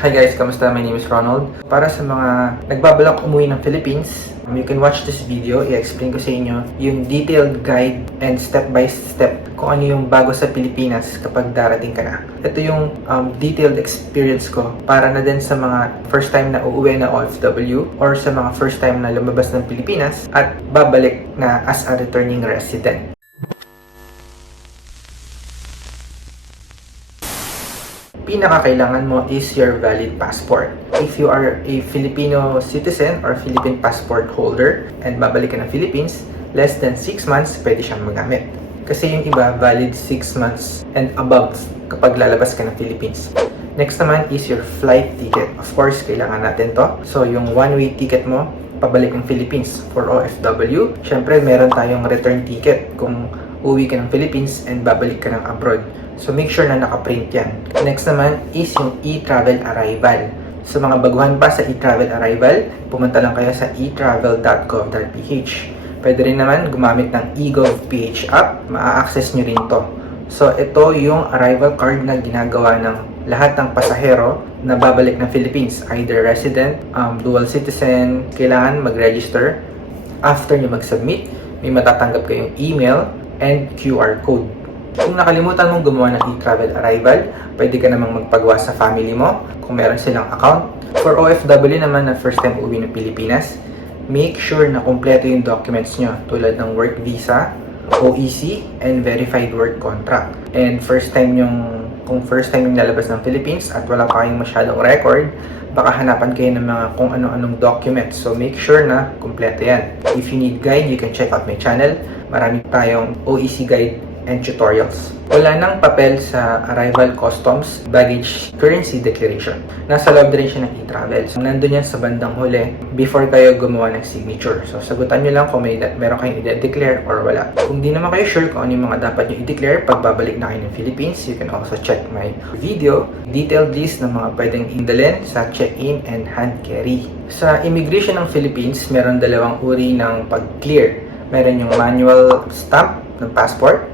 Hi guys, kamusta? My name is Ronald. Para sa mga nagbabalak umuwi ng Philippines, you can watch this video. I-explain ko sa inyo yung detailed guide and step-by-step kung ano yung bago sa Pilipinas kapag darating ka na. Ito yung detailed experience ko para na din sa mga first time na uuwi na OFW or sa mga first time na lumabas ng Pilipinas at babalik na as a returning resident. Pinakakailangan mo is your valid passport. If you are a Filipino citizen or Philippine passport holder and babalik ka ng Philippines, less than 6 months, pwede siyang magamit. Kasi yung iba, valid 6 months and above kapag lalabas ka ng Philippines. Next naman is your flight ticket. Of course, kailangan natin to. So, yung one-way ticket mo, pabalik ng Philippines for OFW. Syempre, meron tayong return ticket kung uwi ka ng Philippines and babalik ka ng abroad. So, make sure na nakaprint yan. Next naman is yung e-travel arrival. Sa mga baguhan pa sa e-travel arrival, pumunta lang kayo sa etravel.gov.ph. Pwede rin naman gumamit ng eGov.ph app. Ma-access nyo rin to. So, ito yung arrival card na ginagawa ng lahat ng pasahero na babalik ng Philippines. Either resident, dual citizen, kailangan mag-register. After nyo mag-submit, may matatanggap kayong email and QR code. Kung nakalimutan mong gumawa ng e-travel arrival, pwede ka namang magpagawa sa family mo kung meron silang account. For OFW naman na first time uwi ng Pilipinas, make sure na kumpleto yung documents nyo tulad ng work visa, OEC, and verified work contract. And kung first time yung lalabas ng Philippines at wala pa kayong masyadong record, baka hanapan kayo ng mga kung ano-anong documents. So make sure na kumpleto yan. If you need guide, you can check out my channel. Marami tayong OEC guide and tutorials. Wala nang papel sa arrival customs, baggage, currency declaration. Nasa loob rin siya ng e-travel. So, nandun yan sa bandang huli before kayo gumawa ng signature. So, sagutan nyo lang kung meron kayong i-declare or wala. Kung di naman kayo sure kung ano yung mga dapat nyo i-declare pag babalik na kayo ng Philippines, you can also check my video. Detailed list ng mga pwedeng indalhin sa check-in and hand carry. Sa immigration ng Philippines, meron dalawang uri ng pag-clear. Meron yung manual stamp ng passport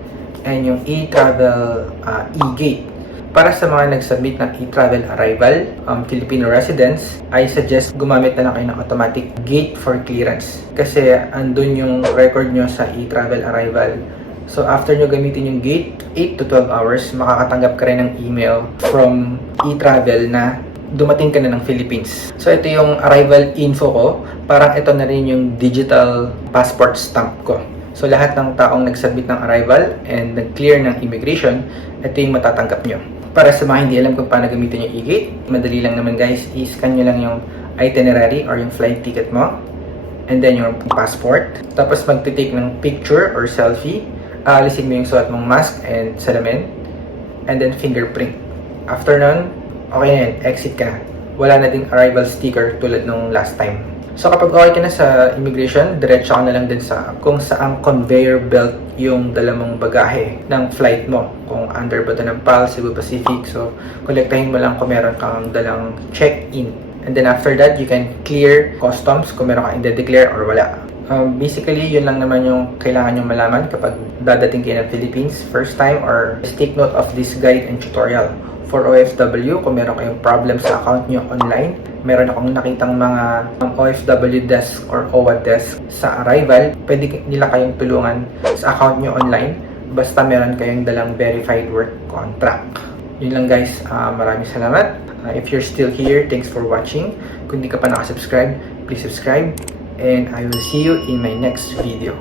and yung e-travel e-gate. Para sa mga nag-submit ng e-travel arrival, Filipino residents, I suggest gumamit na lang kayo ng automatic gate for clearance. Kasi andun yung record nyo sa e-travel arrival. So after nyo gamitin yung gate, 8 to 12 hours, makakatanggap ka rin ng email from e-travel na dumating ka na ng Philippines. So ito yung arrival info ko. Parang ito na rin yung digital passport stamp ko. So, lahat ng taong nag-submit ng arrival and nag-clear ng immigration, ito yung matatanggap nyo. Para sa mga hindi alam kung paano gamitin yung e-gate, madali lang naman guys, i-scan nyo lang yung itinerary or yung flight ticket mo, and then yung passport. Tapos magte-take ng picture or selfie, aalisin mo yung suot mong mask and salamin, and then fingerprint. After nun, okay na yun, exit ka na. Wala na ding arrival sticker tulad nung last time. So kapag okay ka na sa immigration, diretso ka na lang din sa kung saang conveyor belt yung dala mong bagahe ng flight mo. Kung under ba ito ng PAL, Cebu Pacific. So, kolektahin mo lang kung meron kang dalang check-in. And then after that, you can clear customs kung meron kang i-declare or wala. Basically, yun lang naman yung kailangan nyo malaman kapag dadating kayo ng Philippines first time, or just take note of this guide and tutorial. For OFW, kung meron kayong problem sa account nyo online, meron akong nakitang mga OFW desk or OWA desk sa arrival, pwede nila kayong tulungan sa account nyo online, basta meron kayong dalang verified work contract. Yun lang guys, maraming salamat. If you're still here, thanks for watching. Kung di ka pa nakasubscribe, please subscribe. And I will see you in my next video.